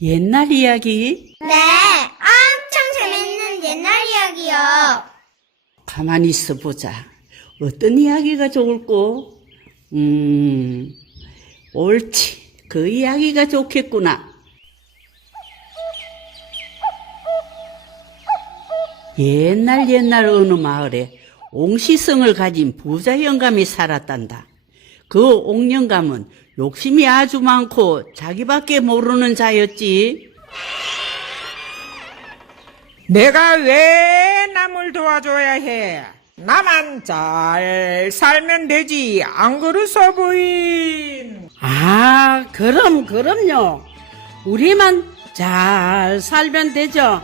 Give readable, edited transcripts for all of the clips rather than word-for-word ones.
옛날 이야기? 네, 엄청 재밌는 옛날 이야기요. 가만히 있어 보자. 어떤 이야기가 좋을꼬? 옳지. 그 이야기가 좋겠구나. 옛날 어느 마을에 옹시성을 가진 부자 영감이 살았단다. 그 옥영감은 욕심이 아주 많고 자기밖에 모르는 자였지. 내가 왜 남을 도와줘야 해? 나만 잘 살면 되지, 안 그러소, 부인? 아, 그럼요. 우리만 잘 살면 되죠.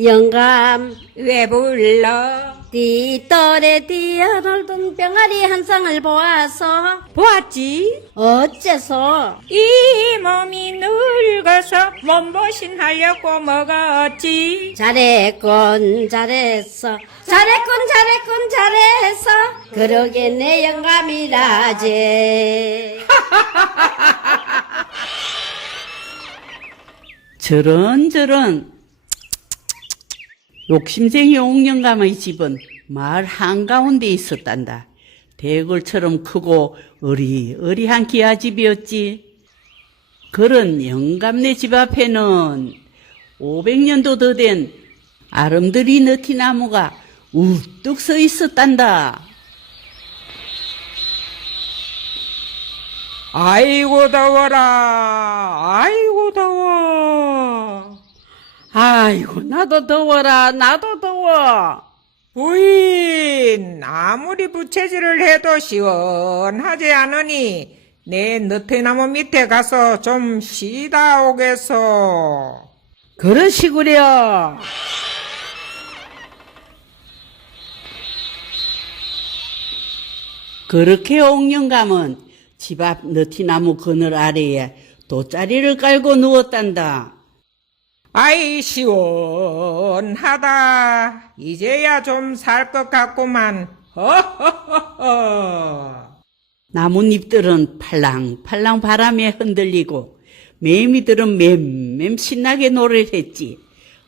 영감, 왜 불러? 띠떠래 띠어놀던 병아리 한 쌍을 보아서 보았지? 어째서 이 몸이 늙어서 몸보신하려고 먹었지. 잘했군 잘했어 그러게 내 영감이라지. 저런 욕심쟁이 옥영감의 집은 마을 한가운데 있었단다. 대궐처럼 크고 어리어리한 기와집이었지. 그런 영감네 집 앞에는 500년도 더 된 아름드리 느티나무가 우뚝 서 있었단다. 아이고 더워라, 아이고 더워. 아이고 나도 더워라 나도 더워. 부인, 아무리 부채질을 해도 시원하지 않으니 내 느티나무 밑에 가서 좀 쉬다 오겠소. 그러시구려. 그렇게 옥영감은 집 앞 느티나무 그늘 아래에 돗자리를 깔고 누웠단다. 아이 시원하다. 이제야 좀 살 것 같구만. 허허허허. 나뭇잎들은 팔랑팔랑 바람에 흔들리고 매미들은 맴맴 신나게 노래를 했지.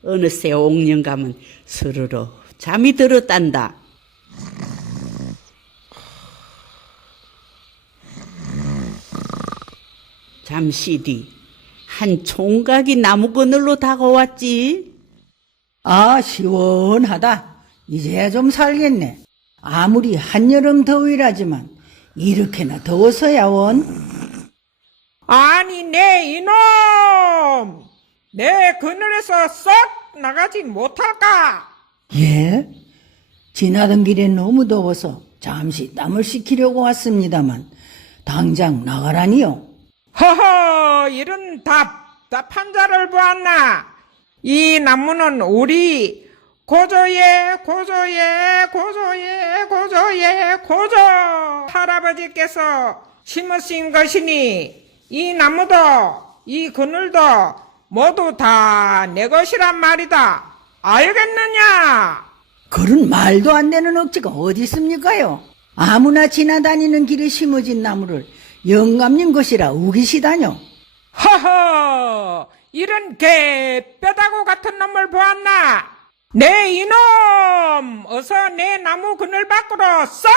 어느새 옥영감은 스르르 잠이 들었단다. 잠시 뒤 한 총각이 나무 그늘로 다가왔지. 아, 시원하다. 이제야 좀 살겠네. 아무리 한여름 더위라지만 이렇게나 더워서야 원. 아니 내 이놈, 내 그늘에서 썩 나가지 못할까? 예? 지나던 길에 너무 더워서 잠시 땀을 식히려고 왔습니다만 당장 나가라니요. 허허, 이런 답답한 자를 보았나? 이 나무는 우리 고조의 고조 할아버지께서 심으신 것이니 이 나무도 이 그늘도 모두 다 내 것이란 말이다. 알겠느냐? 그런 말도 안 되는 억지가 어디 있습니까요? 아무나 지나다니는 길에 심어진 나무를 영감님 것이라 우기시다뇨. 허허, 이런 개뼈다구 같은 놈을 보았나? 내 이놈, 어서 내 나무 그늘 밖으로 썩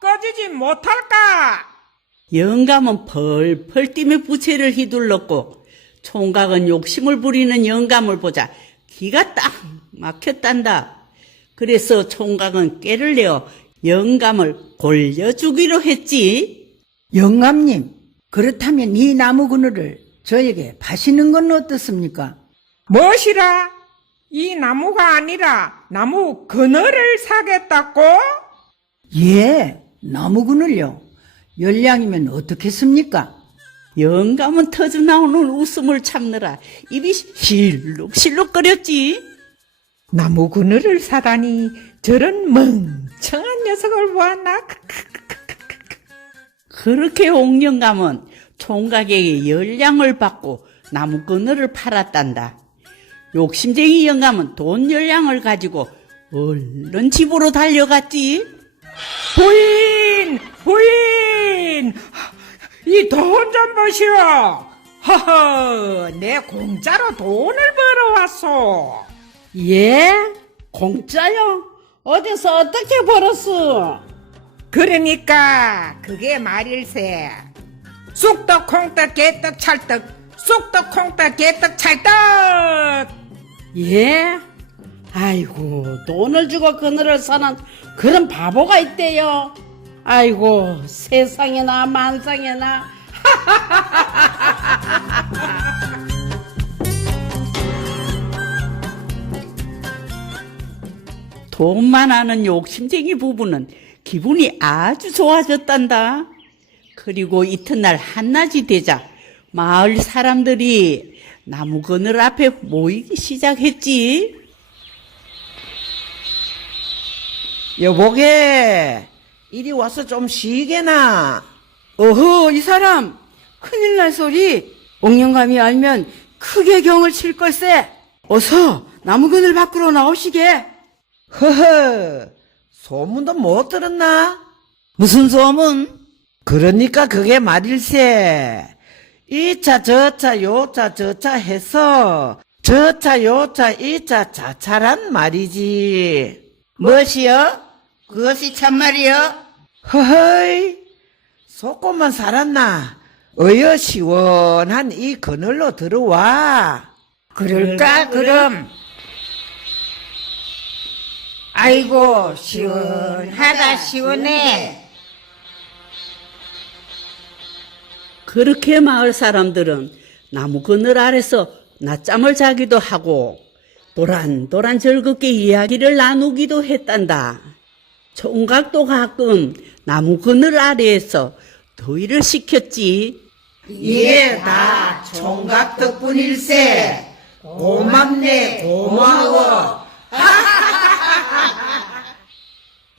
꺼지지 못할까? 영감은 펄펄 뛰며 부채를 휘둘렀고 총각은 욕심을 부리는 영감을 보자 기가 딱 막혔단다. 그래서 총각은 꾀를 내어 영감을 골려주기로 했지. 영감님, 그렇다면 이 나무 그늘을 저에게 파시는 건 어떻습니까? 무엇이라? 이 나무가 아니라 나무 그늘을 사겠다고? 예, 나무 그늘요. 열량이면 어떻겠습니까? 영감은 터져나오는 웃음을 참느라 입이 실룩실룩거렸지. 나무 그늘을 사다니 저런 멍청한 녀석을 보았나? 그렇게 옥영감은 총각에게 열량을 받고 나무 그늘을 팔았단다. 욕심쟁이 영감은 돈 열량을 가지고 얼른 집으로 달려갔지. 부인! 부인! 이 돈 좀 보시오. 허허, 내 공짜로 돈을 벌어왔소. 예? 공짜요? 어디서 어떻게 벌었어? 그러니까 그게 말일세. 쑥떡 콩떡 개떡 찰떡, 쑥떡 콩떡 개떡 찰떡. 예? 아이고, 돈을 주고 그늘을 사는 그런 바보가 있대요. 아이고, 세상에나 만상에나. 돈만 아는 욕심쟁이 부부는 기분이 아주 좋아졌단다. 그리고 이튿날 한낮이 되자 마을 사람들이 나무 그늘 앞에 모이기 시작했지. 여보게, 이리 와서 좀 쉬게나. 어허, 이 사람 큰일 날 소리. 옥령감이 알면 크게 경을 칠 걸세. 어서 나무 그늘 밖으로 나오시게. 허허, 소문도 못 들었나? 무슨 소문? 그러니까 그게 말일세. 이차 저차 요차 저차 해서 저차 요차 이차 자차란 말이지. 무엇이요? 그것이 참말이요? 허허이, 속고만 살았나? 어여 시원한 이 그늘로 들어와. 그럴까 그럼? 아이고 시원하다 시원해. 그렇게 마을 사람들은 나무 그늘 아래서 낮잠을 자기도 하고 도란도란 즐겁게 이야기를 나누기도 했단다. 총각도 가끔 나무 그늘 아래에서 더위를 식혔지. 이게 다 총각 덕분일세. 고맙네, 고마워.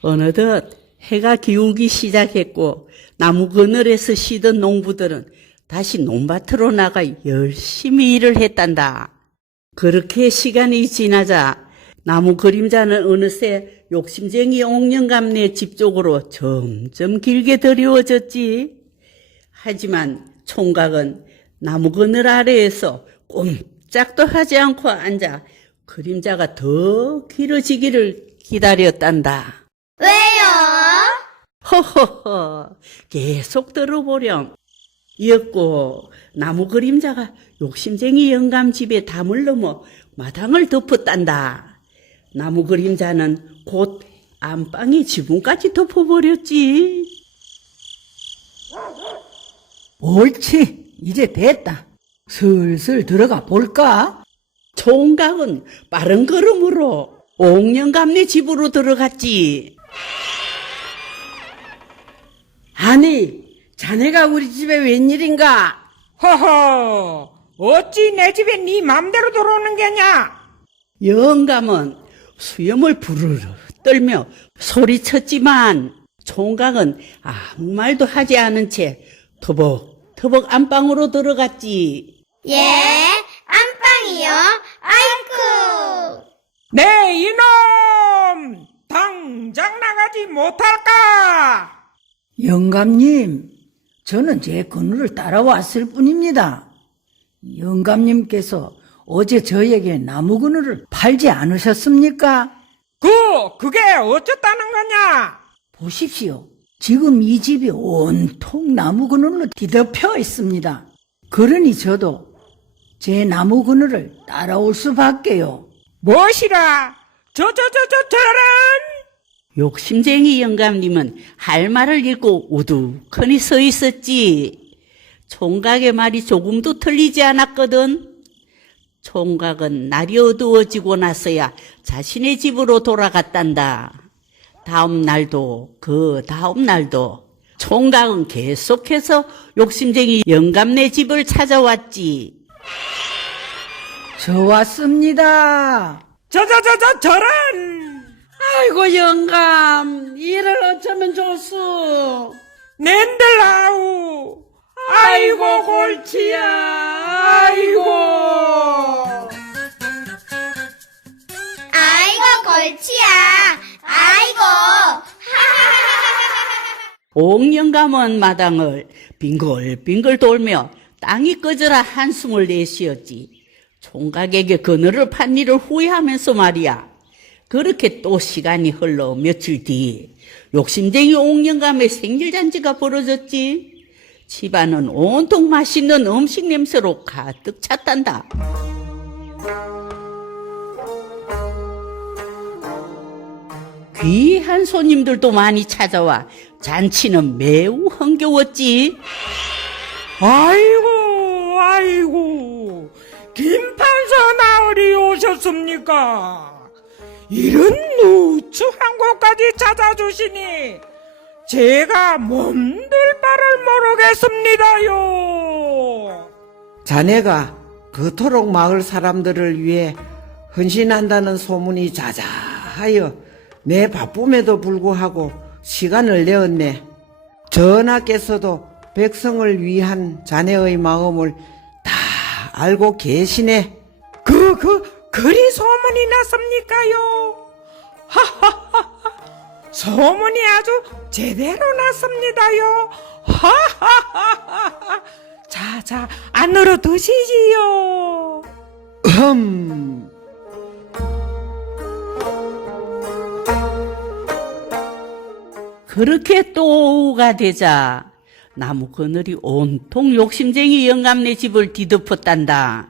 어느덧 해가 기울기 시작했고 나무 그늘에서 쉬던 농부들은 다시 논밭으로 나가 열심히 일을 했단다. 그렇게 시간이 지나자 나무 그림자는 어느새 욕심쟁이 옥령감네 집 쪽으로 점점 길게 드리워졌지. 하지만 총각은 나무 그늘 아래에서 꼼짝도 하지 않고 앉아 그림자가 더 길어지기를 기다렸단다. 왜요? 허허허, 계속 들어보렴. 이었고 나무 그림자가 욕심쟁이 영감 집에 담을 넘어 마당을 덮었단다. 나무 그림자는 곧 안방에 지붕까지 덮어버렸지. 옳지, 이제 됐다. 슬슬 들어가 볼까? 총각은 빠른 걸음으로 옥령감네 집으로 들어갔지. 아니, 자네가 우리 집에 웬일인가? 허허, 어찌 내 집에 네 맘대로 들어오는 게냐? 영감은 수염을 부르르 떨며 소리쳤지만 총각은 아무 말도 하지 않은 채 터벅터벅 안방으로 들어갔지. 예? 안방이요? 아이쿠! 네 이놈! 당장 나가지 못할까? 영감님, 저는 제 그늘을 따라왔을 뿐입니다. 영감님께서 어제 저에게 나무 그늘을 팔지 않으셨습니까? 그게 어쩌다는 거냐? 보십시오. 지금 이 집이 온통 나무 그늘로 뒤덮여 있습니다. 그러니 저도 제 나무 그늘을 따라올 수밖에요. 무엇이라? 저런! 욕심쟁이 영감님은 할 말을 잃고 우두커니 서 있었지. 총각의 말이 조금도 틀리지 않았거든. 총각은 날이 어두워지고 나서야 자신의 집으로 돌아갔단다. 다음 날도 그 다음 날도 총각은 계속해서 욕심쟁이 영감네 집을 찾아왔지. 저 왔습니다. 저런! 아이고, 영감, 일을 어쩌면 좋소. 낸들 아우! 아이고 골치야! 아이고! 아이고, 골치야! 아이고! 하하하하하! 옥년감은 마당을 빙글빙글 돌며 땅이 꺼져라 한숨을 내쉬었지. 총각에게 그늘을 판 일을 후회하면서 말이야. 그렇게 또 시간이 흘러 며칠 뒤 욕심쟁이 옥년감의 생일잔치가 벌어졌지. 집안은 온통 맛있는 음식 냄새로 가득 찼단다. 귀한 손님들도 많이 찾아와 잔치는 매우 흥겨웠지. 아이고, 김판서 나으리 오셨습니까? 이런 누추한 곳까지 찾아주시니 제가 몸둘 바를 모르겠습니다요. 자네가 그토록 마을 사람들을 위해 헌신한다는 소문이 자자하여 내 바쁨에도 불구하고 시간을 내었네. 전하께서도 백성을 위한 자네의 마음을 다 알고 계시네. 그리 소문이 났습니까요? 하하하하. 소문이 아주 제대로 났습니다요. 하하하하. 자, 안으로 드시지요. 그렇게 또 오후가 되자 나무 그늘이 온통 욕심쟁이 영감네 집을 뒤덮었단다.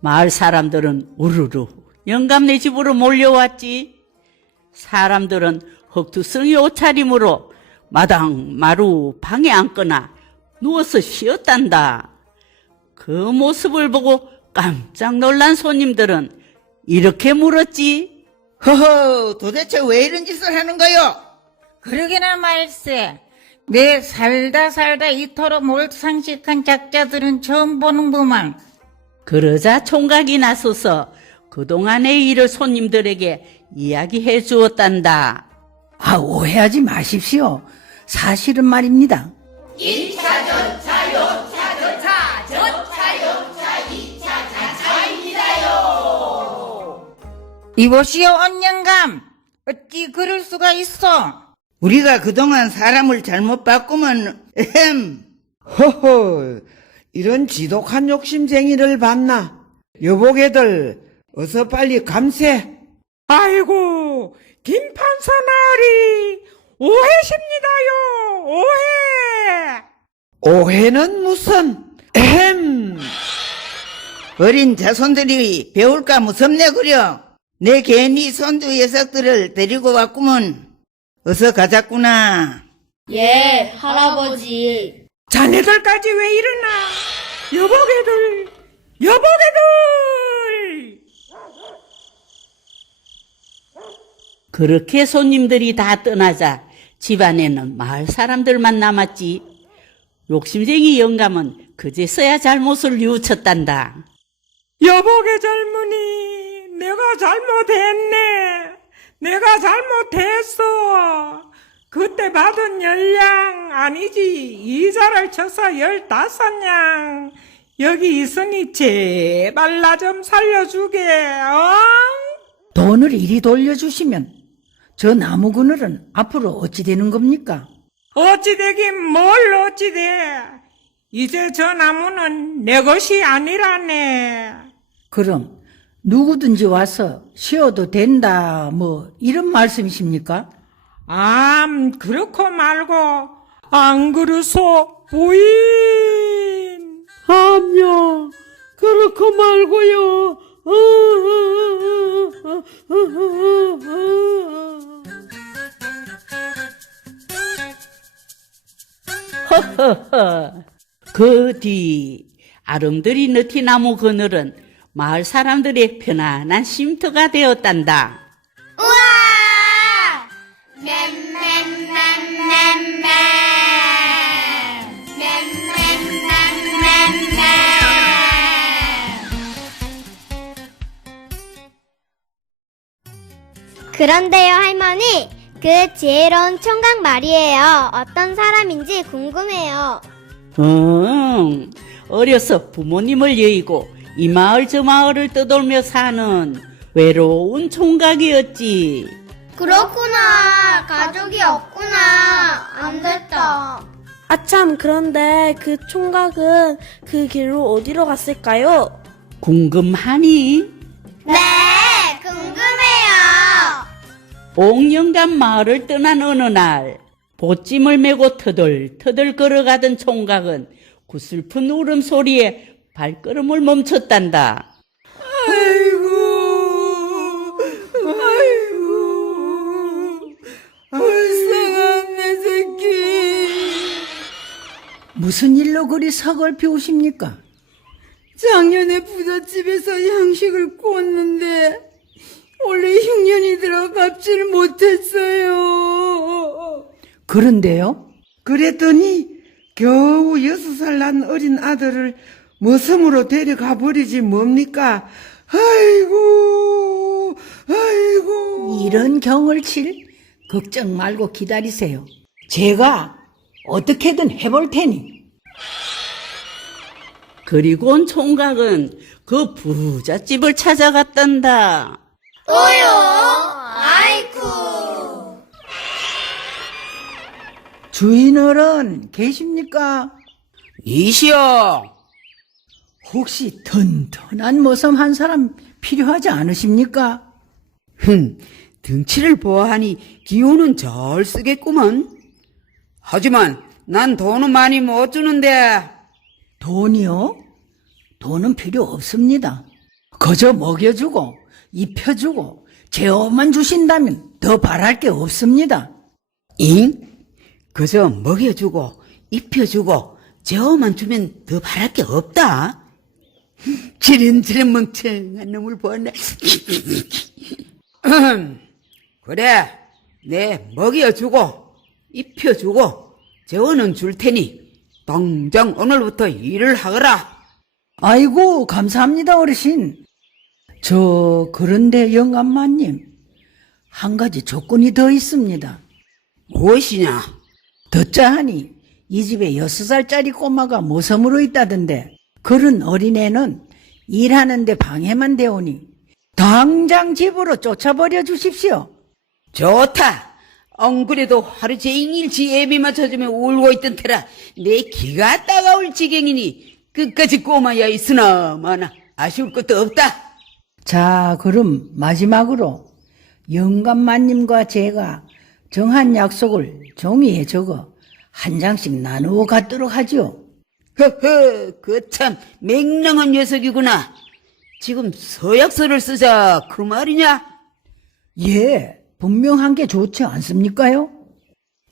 마을 사람들은 우르르 영감네 집으로 몰려왔지. 사람들은 흙투성이 옷차림으로 마당, 마루, 방에 앉거나 누워서 쉬었단다. 그 모습을 보고 깜짝 놀란 손님들은 이렇게 물었지. 허허, 도대체 왜 이런 짓을 하는 거요? 그러게나 말세. 내 살다 이토록 몰상식한 작자들은 처음 보는구만. 그러자 총각이 나서서 그동안의 일을 손님들에게 이야기해 주었단다. 오해하지 마십시오. 사실은 말입니다. 이보시오, 언영감. 어찌 그럴 수가 있어? 우리가 그동안 사람을 잘못 바꾸면, 허허, 이런 지독한 욕심쟁이를 봤나? 여보게들, 어서 빨리 감세. 아이고, 김판서 나으리 오해십니다요. 오해. 오해는 무슨? 어린 자손들이 배울까 무섭네, 그려. 내 괜히 손주 녀석들을 데리고 왔구먼. 어서 가자꾸나. 예, 할아버지. 자네들까지 왜 이러나? 여보게들. 그렇게 손님들이 다 떠나자 집안에는 마을 사람들만 남았지. 욕심쟁이 영감은 그제서야 잘못을 뉘우쳤단다. 여보게 젊은이, 내가 잘못했어. 그때 받은 10냥 아니지, 이자를 쳐서 15냥. 여기 있으니 제발 나 좀 살려주게, 어? 돈을 이리 돌려주시면 저 나무 그늘은 앞으로 어찌 되는 겁니까? 어찌 되긴 뭘 어찌 돼. 이제 저 나무는 내 것이 아니라네. 그럼 누구든지 와서 쉬어도 된다 이런 말씀이십니까? 그렇고 말고 안 그러소 부인. 암요, 그렇고 말고요. 허허허. 그 뒤 아름드리 느티나무 그늘은 마을 사람들의 편안한 쉼터가 되었단다. 우와! 맴맴맴맴맴. 맴맴맴맴맴. 그런데요, 할머니. 그 지혜로운 총각 말이에요. 어떤 사람인지 궁금해요. 어려서 부모님을 여의고 이 마을 저 마을을 떠돌며 사는 외로운 총각이었지. 그렇구나. 가족이 없구나. 안 됐다. 참, 그런데 그 총각은 그 길로 어디로 갔을까요? 궁금하니? 네, 궁금해요. 옥영감 마을을 떠난 어느 날 보찜을 메고 터덜터덜 걸어가던 총각은 구슬픈 울음소리에 발걸음을 멈췄단다. 불쌍한 내 새끼. 무슨 일로 그리 서글피 우십니까? 작년에 부잣집에서 양식을 구웠는데 원래 흉년이 들어 갚지를 못했어요. 그런데요? 그랬더니 겨우 6살 난 어린 아들을 머슴으로 데려가 버리지 뭡니까? 아이고, 아이고. 이런 경을 칠 걱정 말고 기다리세요. 제가 어떻게든 해볼 테니. 그리고 총각은 그 부잣집을 찾아갔단다. 또요? 아이쿠. 주인어른 계십니까? 이시여. 혹시 튼튼한 모섬 한 사람 필요하지 않으십니까? 등치를 보아하니 기운은 잘 쓰겠구먼. 하지만 난 돈은 많이 못 주는데. 돈이요? 돈은 필요 없습니다. 그저 먹여주고 입혀주고 제어만 주신다면 더 바랄 게 없습니다. 잉? 그저 먹여주고 입혀주고 제어만 주면 더 바랄 게 없다. 지른지른 멍청한 놈을 보았네. 그래, 내 먹여주고 입혀주고 재워는 줄 테니 당장 오늘부터 일을 하거라. 아이고 감사합니다 어르신. 그런데 영감마님 한 가지 조건이 더 있습니다. 무엇이냐? 듣자 하니 이 집에 6살짜리 꼬마가 모섬으로 있다던데 그런 어린애는 일하는데 방해만 되오니 당장 집으로 쫓아버려 주십시오. 좋다. 안 그래도 하루 종일 지 애비만 젖으며 울고 있던 테라 내 기가 따가울 지경이니 끝까지 꼬마야 있으나 마나 아쉬울 것도 없다. 자, 그럼 마지막으로 영감마님과 제가 정한 약속을 종이에 적어 한 장씩 나누어 갖도록 하지요. 허허, 그 참 맹랑한 녀석이구나. 지금 서약서를 쓰자 그 말이냐? 예, 분명한 게 좋지 않습니까요?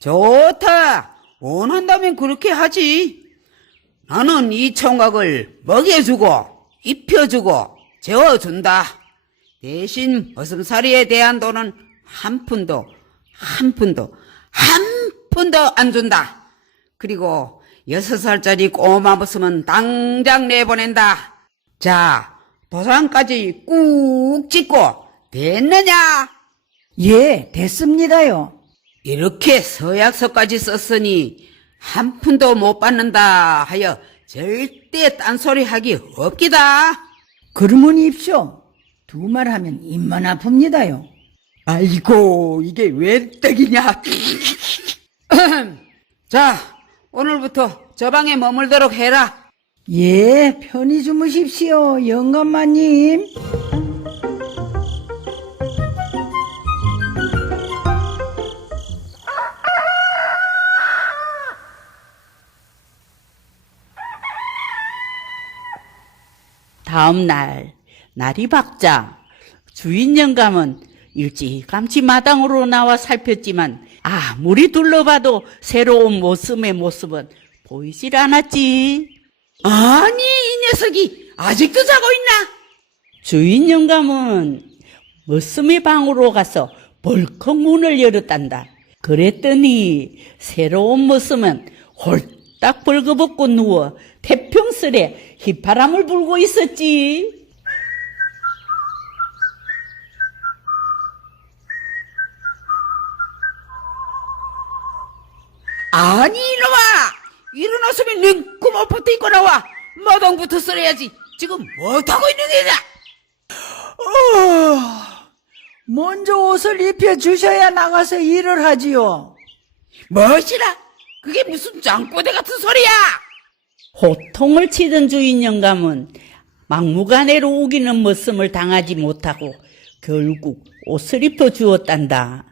좋다. 원한다면 그렇게 하지. 나는 이 총각을 먹여주고 입혀주고 재워준다. 대신 머슴살이에 대한 돈은 한 푼도 안 준다. 그리고 6살짜리 꼬마 머슴은 당장 내보낸다. 자, 도장까지 꾹 찍고 됐느냐? 예, 됐습니다요. 이렇게 서약서까지 썼으니 한 푼도 못 받는다 하여 절대 딴소리 하기 없기다. 그러면 입쇼. 두 말 하면 입만 아픕니다요. 아이고, 이게 웬 떡이냐? 자, 오늘부터 저 방에 머물도록 해라. 예, 편히 주무십시오, 영감마님. 다음 날 날이 밝자 주인 영감은 일찌감치 마당으로 나와 살폈지만 아무리 둘러봐도 새로운 모습의 모습은 보이질 않았지. 아니, 이 녀석이 아직도 자고 있나? 주인 영감은 머슴의 방으로 가서 벌컥 문을 열었단다. 그랬더니 새로운 머슴은 홀딱 벌거벗고 누워 태평스레 휘파람을 불고 있었지. 아니, 이놈아! 일어났으면 냉큼 옷부터 입고 나와. 마당부터 쓸어야지. 지금 못하고 있는 게냐? 먼저 옷을 입혀 주셔야 나가서 일을 하지요. 무엇이라? 그게 무슨 짱꼬대 같은 소리야? 호통을 치던 주인 영감은 막무가내로 우기는 머슴을 당하지 못하고 결국 옷을 입혀 주었단다.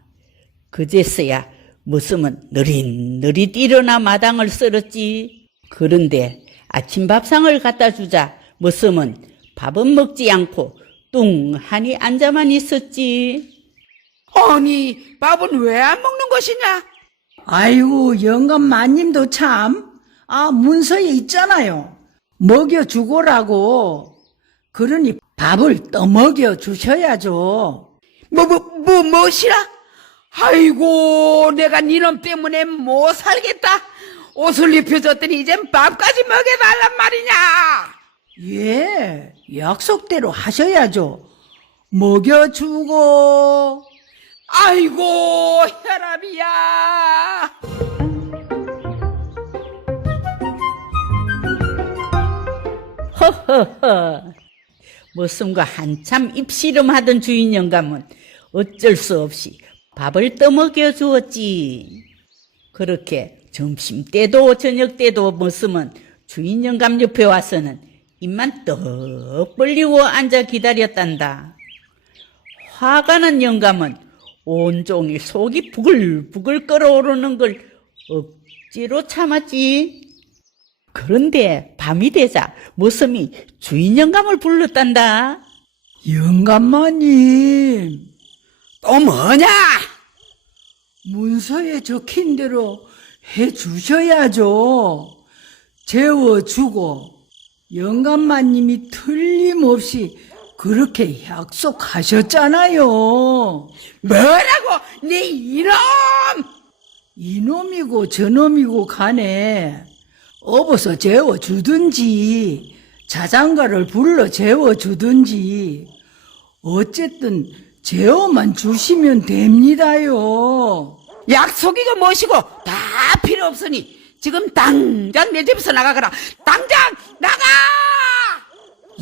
그제서야 머슴은 느릿느릿 일어나 마당을 쓸었지. 그런데 아침 밥상을 갖다 주자 머슴은 밥은 먹지 않고 뚱하니 앉아만 있었지. 아니, 밥은 왜 안 먹는 것이냐? 아이고, 영감 마님도 참, 문서에 있잖아요. 먹여주고라고. 그러니 밥을 떠먹여 주셔야죠. 무엇이라? 아이고, 내가 니놈 때문에 못 살겠다. 옷을 입혀줬더니 이젠 밥까지 먹여달란 말이냐? 예, 약속대로 하셔야죠. 먹여주고. 아이고, 혈압이야. 허허허. 머슴과 한참 입씨름하던 주인 영감은 어쩔 수 없이 밥을 떠먹여 주었지. 그렇게 점심때도 저녁때도 머슴은 주인 영감 옆에 와서는 입만 떡 벌리고 앉아 기다렸단다. 화가 난 영감은 온종일 속이 부글부글 끓어오르는 걸 억지로 참았지. 그런데 밤이 되자 머슴이 주인 영감을 불렀단다. 영감마님, 또 뭐냐? 문서에 적힌 대로 해 주셔야죠. 재워주고, 영감마님이 틀림없이 그렇게 약속하셨잖아요. 뭐라고? 네 이놈! 이놈이고 저놈이고 간에 업어서 재워주든지 자장가를 불러 재워주든지 어쨌든 재워만 주시면 됩니다요. 약속이고 뭐시고 다 필요 없으니 지금 당장 내 집에서 나가거라. 당장 나가!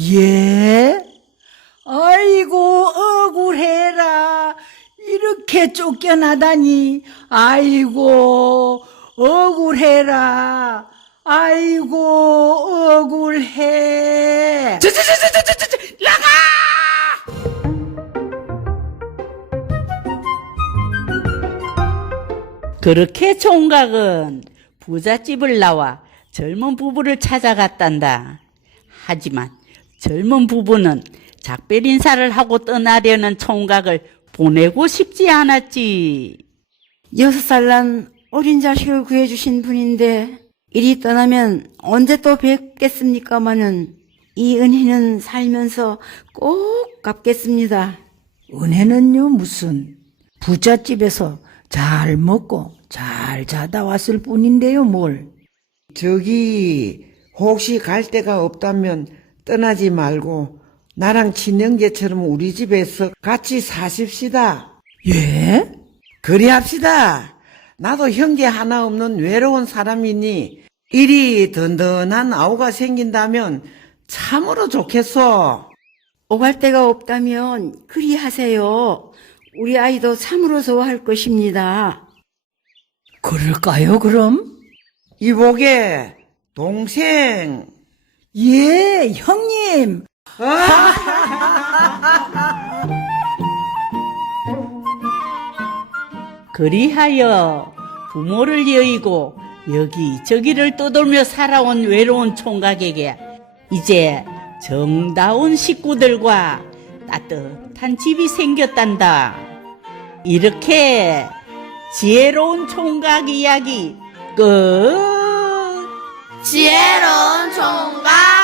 예? 아이고 억울해라. 이렇게 쫓겨나다니. 아이고 억울해라. 아이고 억울해. 나가! 그렇게 총각은 부잣집을 나와 젊은 부부를 찾아갔단다. 하지만 젊은 부부는 작별 인사를 하고 떠나려는 총각을 보내고 싶지 않았지. 6살 난 어린 자식을 구해주신 분인데 이리 떠나면 언제 또 뵙겠습니까마는 이 은혜는 살면서 꼭 갚겠습니다. 은혜는요 무슨 부잣집에서 잘 먹고 잘 자다 왔을 뿐인데요 뭘. 저기 혹시 갈 데가 없다면 떠나지 말고 나랑 친형제처럼 우리 집에서 같이 사십시다. 예? 그리 합시다. 나도 형제 하나 없는 외로운 사람이니 이리 든든한 아우가 생긴다면 참으로 좋겠어. 오갈 데가 없다면 그리 하세요. 우리 아이도 참으로 좋아할 것입니다. 그럴까요 그럼? 이보게 동생. 예 형님. 그리하여 부모를 여의고 여기저기를 떠돌며 살아온 외로운 총각에게 이제 정다운 식구들과 따뜻한 집이 생겼단다. 이렇게 지혜로운 총각 이야기 끝. 지혜로운 총각